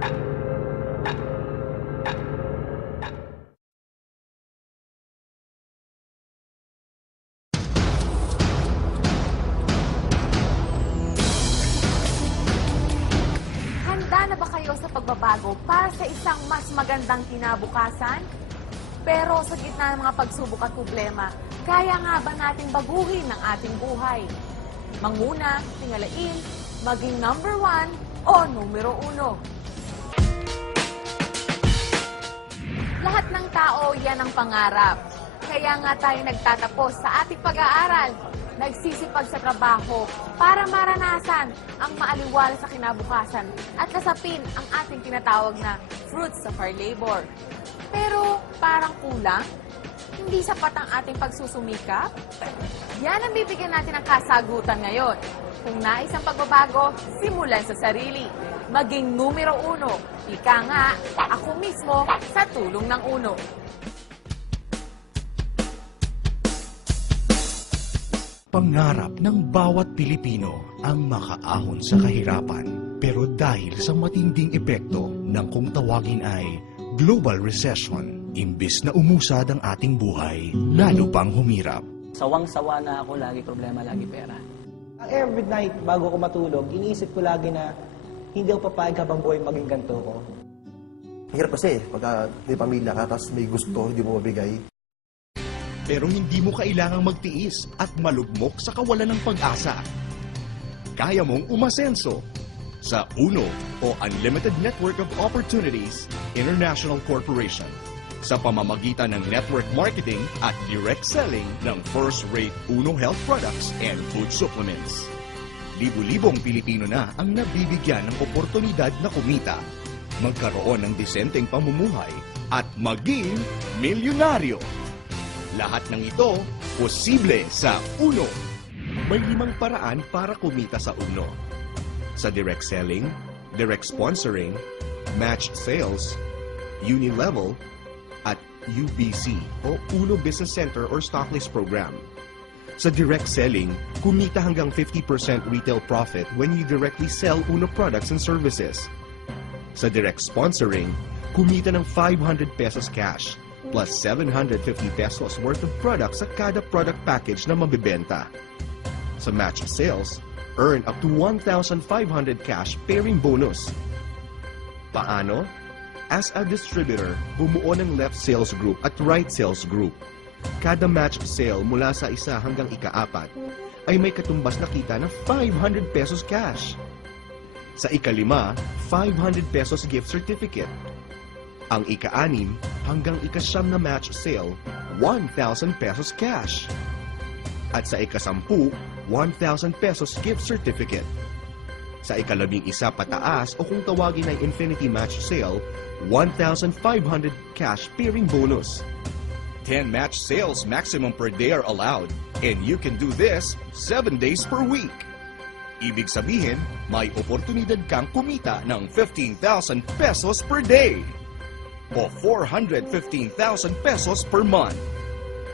Handa na ba kayo sa pagbabago para sa isang mas magandang kinabukasan? Pero sa gitna ng mga pagsubok at problema, kaya nga ba nating baguhin ang ating buhay? Manguna, tingalain, maging number 1 o numero 1. Lahat ng tao, yan ang pangarap. Kaya nga tayo nagtatapos sa ating pag-aaral, nagsisipag sa trabaho para maranasan ang maaliwala sa kinabukasan at nasapin ang ating tinatawag na fruits of our labor. Pero parang kulang? Hindi sapat ang ating pagsusumikap? Yan ang bibigyan natin ng kasagutan ngayon. Kung nais ang pagbabago, simulan sa sarili. Maging numero 1. Ika nga, ako mismo sa tulong ng uno. Pangarap ng bawat Pilipino ang makaahon sa kahirapan. Pero dahil sa matinding epekto ng kung tawagin ay global recession, imbis na umusad ang ating buhay, lalo pang humirap. Sawang-sawa na ako, lagi problema, lagi pera. Every night, bago ko matulog, iniisip ko lagi na hindi ako papayag habang buhay maging ganito ko. Hirap kasi pagka may pamilya ka, tapos may gusto, hindi mo mabigay. Pero hindi mo kailangang magtiis at malugmok sa kawalan ng pag-asa. Kaya mong umasenso sa UNO o Unlimited Network of Opportunities International Corporation sa pamamagitan ng network marketing at direct selling ng first-rate UNO health products and food supplements. Libu-libong Pilipino na ang nabibigyan ng oportunidad na kumita, magkaroon ng disenteng pamumuhay at maging milyonaryo. Lahat ng ito posible sa UNO. May 5 paraan para kumita sa UNO. Sa direct selling, direct sponsoring, matched sales, uni-level, at UBC o UNO Business Center or Stocklist Program. Sa direct selling, kumita hanggang 50% retail profit when you directly sell UNO products and services. Sa direct sponsoring, kumita ng 500 pesos cash plus 750 pesos worth of products sa kada product package na mabibenta. Sa matched sales, earn up to 1,500 cash pairing bonus. Paano? As a distributor, bumuo ng left sales group at right sales group. Kada match sale mula sa 1 hanggang ika-4 ay may katumbas na kita na 500 pesos cash. Sa ika-5, 500 pesos gift certificate. Ang ika-6 hanggang ika-9 na match sale, 1,000 pesos cash. At sa ika-10, 1,000 pesos gift certificate. Sa ika-11 pataas o kung tawagin ay infinity match sale, 1,500 cash pairing bonus. 10 match sales maximum per day are allowed, and you can do this 7 days per week. Ibig sabihin, may oportunidad kang kumita ng 15,000 pesos per day o 415,000 pesos per month.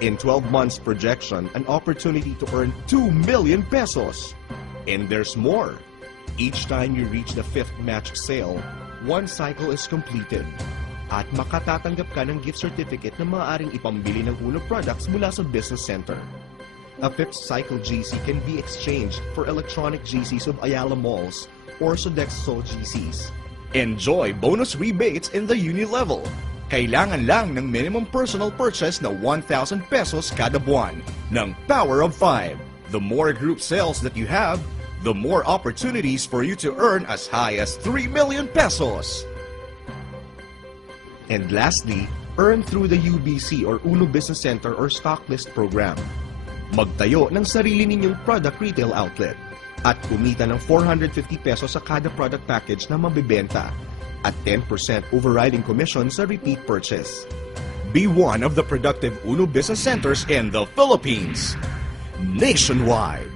In 12 months projection, an opportunity to earn 2 million pesos. And there's more. Each time you reach the 5th match sale, 1 cycle is completed. At makatatanggap ka ng gift certificate na maaaring ipambili ng UNO products mula sa business center. A 5th cycle GC can be exchanged for electronic GCs of Ayala Malls or Sodexo GCs. Enjoy bonus rebates in the uni level. Kailangan lang ng minimum personal purchase na 1,000 pesos kada buwan ng Power of 5. The more group sales that you have, the more opportunities for you to earn as high as 3 million pesos. And lastly, earn through the UBC or UNO Business Center or Stocklist Program. Magtayo ng sarili ninyong product retail outlet at kumita ng 450 pesos sa kada product package na mabibenta at 10% overriding commission sa repeat purchase. Be one of the productive UNO Business Centers in the Philippines, nationwide.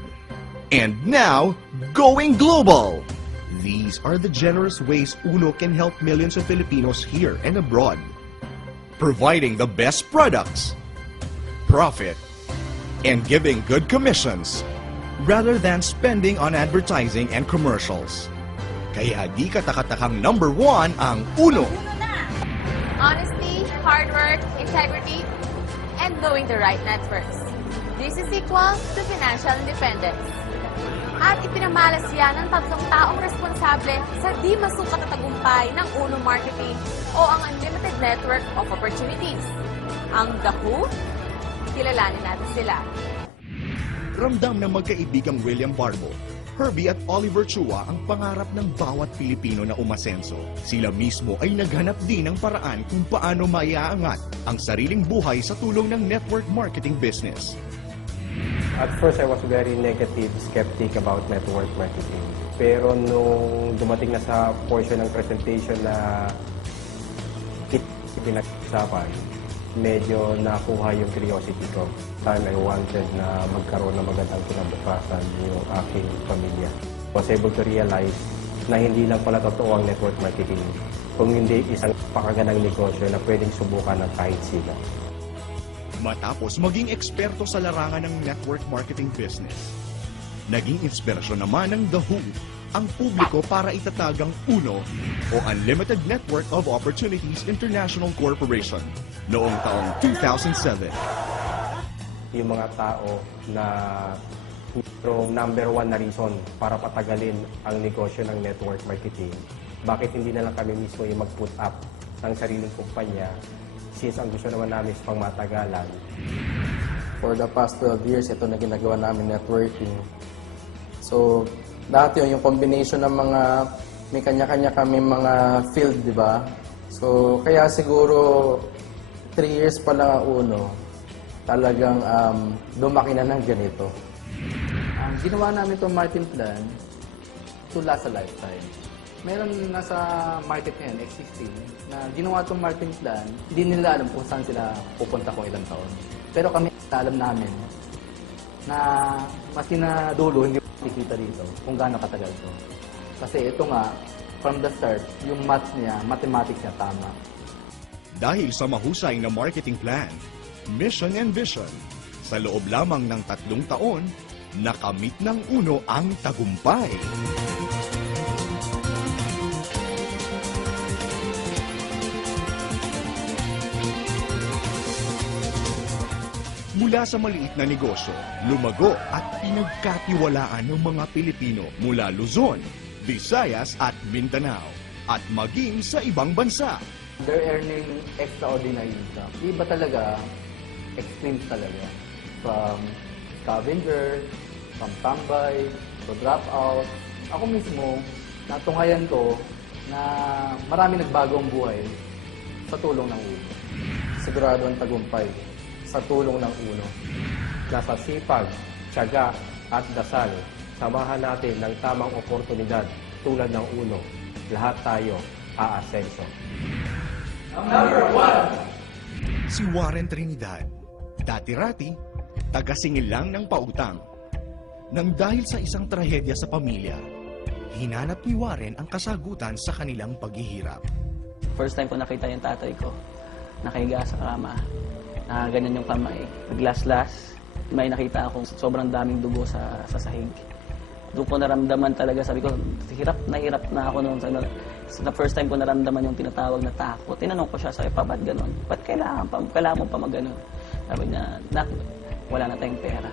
And now, going global! These are the generous ways UNO can help millions of Filipinos here and abroad. Providing the best products, profit, and giving good commissions, rather than spending on advertising and commercials. Kaya di katakatakang number 1 ang Uno. Honesty, hard work, integrity, and knowing the right networks. This is equal to financial independence. At ipinamalas yan ng 3 taong responsable sa di masukat na tagumpay ng Uno Marketing o ang Unlimited Network of Opportunities. Ang The Who, kilalanin natin sila. Ramdam ng magkaibigang William Barbo, Herbie at Oliver Chua ang pangarap ng bawat Pilipino na umasenso. Sila mismo ay naghanap din ng paraan kung paano maiaangat ang sariling buhay sa tulong ng network marketing business. At first, I was very negative, skeptic about network marketing. Pero nung dumating na sa portion ng presentation na pinag-usapan, medyo nakuha yung curiosity ko. Time I wanted na magkaroon ng magandang kinabukasan yung aking pamilya. I was able to realize na hindi lang pala totoo ang network marketing, kung hindi isang pakagandang negosyo na pwedeng subukan ng kahit sino. Matapos maging eksperto sa larangan ng network marketing business, naging inspirasyon naman ng The Who ang publiko para itatag ang Uno o Unlimited Network of Opportunities International Corporation noong taong 2007. Yung mga tao na yung number 1 na reason para patagalin ang negosyo ng network marketing, bakit hindi na lang kami mismo yung mag-put up ng sariling kumpanya, since ang gusto naman namin is pangmatagalan. For the past 12 years, ito na ginagawa namin networking. So, dati yung combination ng mga, may kanya-kanya kami mga field, di ba? So, kaya siguro 3 years pa lang ang Uno, talagang lumaki na ng ganito. Ang ginawa namin itong marketing plan to last a lifetime. Meron nasa market ngayon, existing, na ginawa itong marketing plan, hindi nila alam kung saan sila pupunta kung ilang taon. Pero kami, alam namin na maski na dulo, hindi makikita dito kung gaano katagal ito. Kasi ito nga, from the start, yung maths niya, mathematics niya tama. Dahil sa mahusay na marketing plan, mission and vision, sa loob lamang ng 3 taon, nakamit ng Uno ang tagumpay. Mula sa maliit na negosyo, lumago at pinagkatiwalaan ng mga Pilipino mula Luzon, Visayas at Mindanao at maging sa ibang bansa. They're earning extraordinary income. Iba talaga, extreme talaga. From scavenger, from tambay, to drop out. Ako mismo, natunghayan ko na marami nagbago ang buhay sa tulong ng Uno. Sigurado ang tagumpay sa tulong ng Uno. Nasa sipag, tiyaga at dasal, samahan natin ng tamang oportunidad tulad ng Uno. Lahat tayo aasenso. Si Warren Trinidad, dati-rati, taga-singil lang ng pautang. Nang dahil sa isang trahedya sa pamilya, hinanap ni Warren ang kasagutan sa kanilang paghihirap. First time ko nakita yung tatay ko, nakahiga sa kama, na ganyan yung kamay, naglaslas. May nakita akong sobrang daming dugo sa sahig. Doon ko naramdaman talaga, sabi ko, hirap na ako noon. Sa first time ko naramdaman yung tinatawag na takot. Tinanong ko siya, sabi pa, ba't ganun? Ba't kailangan mo pa mag-ganun? Sabi niya, nak, wala na tayong pera.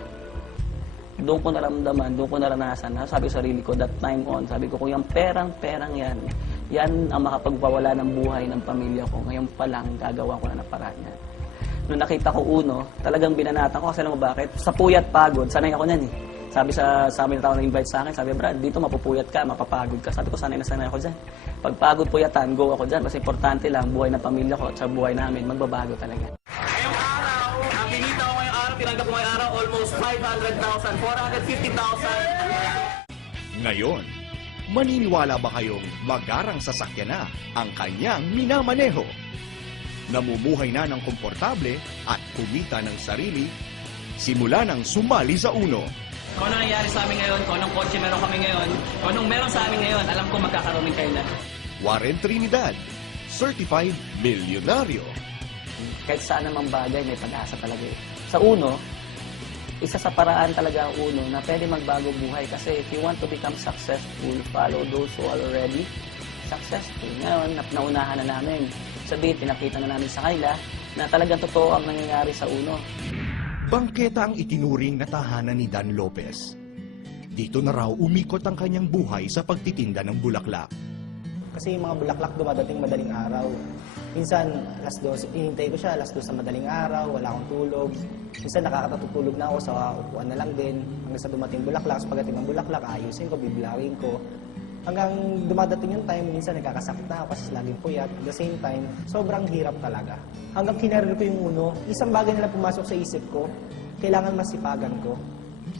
Doon ko naramdaman, doon ko naranasan. Sabi ko sarili ko, that time on, sabi ko, kung yung perang yan, yan ang makapagpawala ng buhay ng pamilya ko. Ngayon pa lang, gagawa ko na ng paraan yan. Nung nakita ko Uno, talagang binanatan ko kasi alam mo bakit? Sa puyat pagod, sanay ako niyan eh. Sabi sa amin na tao na-invite sa akin, sabi, Brad, dito mapupuyat ka, mapapagod ka. Sabi ko, sanay ako dyan. Pag pagod puyatan, go ako dyan. Kasi importante lang, buhay ng pamilya ko at sa buhay namin, magbabago talaga. Ngayong araw, ang kinita ko ngayong araw, tinanggap ko ngayong araw, almost 500,000, 450,000. Ngayon, maniniwala ba kayong magarang sasakyan na ang kanyang minamaneho? Namumuhay na ng komportable at kumita ng sarili, simula nang sumali sa Uno. Kung ano nangyari sa amin ngayon, kung anong kotse meron kami ngayon, kung anong meron sa amin ngayon, alam ko magkakaroon din kayo na. Warren Trinidad, Certified Milyonaryo. Kahit saan namang bagay, may pag-asa talaga eh. Sa Uno, isa sa paraan talaga ang uno na pwede magbago buhay. Kasi if you want to become successful, follow those who are already successful. Ngayon, naunahan na namin. Sabihin, pinakita na namin sa kanila na talagang totoo ang nangyayari sa uno. Bangketa ang itinuring na tahanan ni Dan Lopez. Dito na raw umikot ang kanyang buhay sa pagtitinda ng bulaklak. Kasi yung mga bulaklak dumadating madaling araw. Minsan, alas 12, hinintay ko siya, alas 2 sa madaling araw, wala akong tulog. Minsan nakakatutulog na ako sa upuan na lang din. Hanggang sa dumating bulaklak, sa pagdating ng bulaklak, ayusin ko, bibilawin ko. Hanggang dumadating yung time, minsan nagkakasakit na ako kasi laging puyat. At the same time, sobrang hirap talaga. Hanggang kinarir ko yung uno, isang bagay na lang pumasok sa isip ko, kailangan masipagan ko.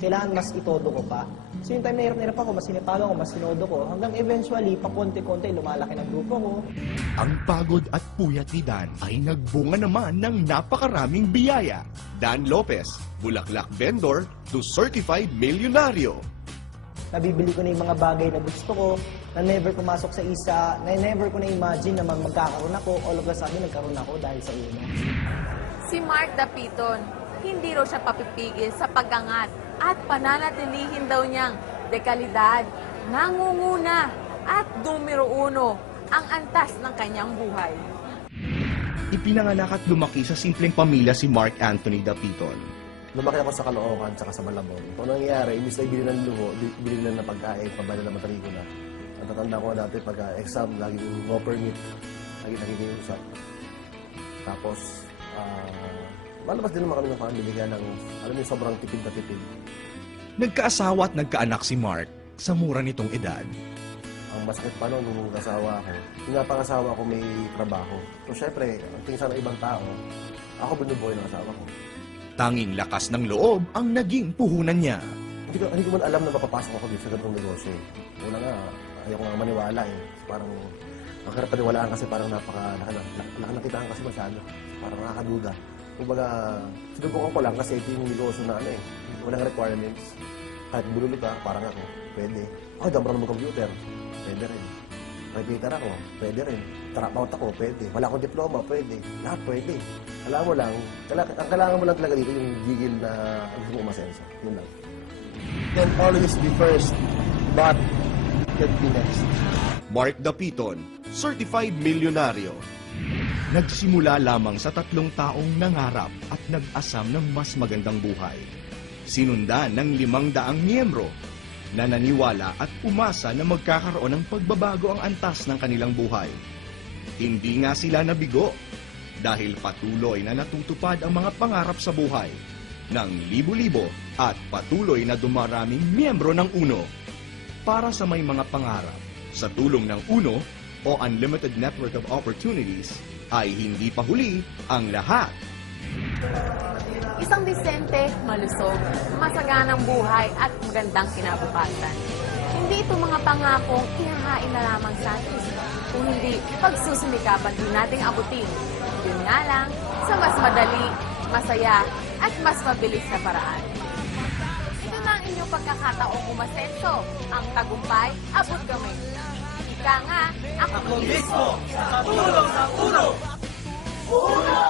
Kailangan mas itodo ko pa. So yung time na hirap ako, mas sinipagan ko, mas sinodo ko. Hanggang eventually, pakonti-konti, lumalaki ng grupo ko. Ang pagod at puyat ni Dan ay nagbunga naman ng napakaraming biyaya. Dan Lopez, bulaklak vendor to certified milyonaryo. Nabibili ko na yung mga bagay na gusto ko, na never pumasok sa isa, na never ko na-imagine na magkakaroon ako. All of a sudden, nagkaroon ako dahil sa uno. Si Mark Dapiton, hindi raw siya papipigil sa pag-angat at pananatilihin daw niyang dekalidad, nangunguna at numero uno ang antas ng kanyang buhay. Ipinanganak at lumaki sa simpleng pamilya si Mark Anthony Dapiton. Lumaki ako sa Caloocan at sa Malabon. Kung nangyari, imbis na ibili ng luho, ibili na ng pagkain, pabala na matarikula. At natanda ko dati pagka-exam, lagi yung no permit, lagi nakikiusap. Tapos, malabas din naman kami ng family kaya ng, alam niyo, sobrang tipid na tipid. Nagkaasawa at nagkaanak si Mark sa mura nitong edad. Ang masakit pa noon nung kasawa ko, yung napangasawa ko may trabaho. So, syempre, ang tingin sa ibang tao, ako binubuhay ng asawa ko. Tanging lakas ng loob ang naging puhunan niya. Hindi ko man alam na mapapasok ako dito sa ganitong negosyo. Una nga, ayoko nga maniwala eh. Parang, ang hirap paniwalaan kasi parang nakitaan kasi masyado. Parang nakakaduda. Kumbaga, sinubukan ko lang kasi ito yung negosyo na ano eh. Walang requirements. Kahit bululog ka, parang ako, pwede. Ako, daw marunong mag-computer. Pwede rin. Repeater ako, pwede rin. Dropout ako, pwede. Wala akong diploma, pwede. Lahat pwede. Alam mo lang, ang kailangan mo lang talaga dito yung gigil na gusto mo umasenso. Yun lang. Can always be first, but can be next. Mark Dapiton, certified milyonaryo. Nagsimula lamang sa 3 taong nangarap at nag-asam ng mas magandang buhay. Sinundan ng 500 miyembro na naniwala at umasa na magkakaroon ng pagbabago ang antas ng kanilang buhay. Hindi nga sila nabigo dahil patuloy na natutupad ang mga pangarap sa buhay ng libo-libo at patuloy na dumaraming miyembro ng UNO. Para sa may mga pangarap, sa tulong ng UNO o Unlimited Network of Opportunities, ay hindi pa huli ang lahat. Isang disente, malusog, masaganang buhay at magandang kinabukasan. Hindi ito mga pangakong ihahain na lamang sa atin, kung hindi pagsusumikapan din nating abutin. Yun nga lang, sa mas madali, masaya, at mas mabilis na paraan. Ito na ang inyong pagkakataong umasenso. Ang tagumpay, abot kami. Ika nga, ako mismo, sa tulong ng UNO! UNO!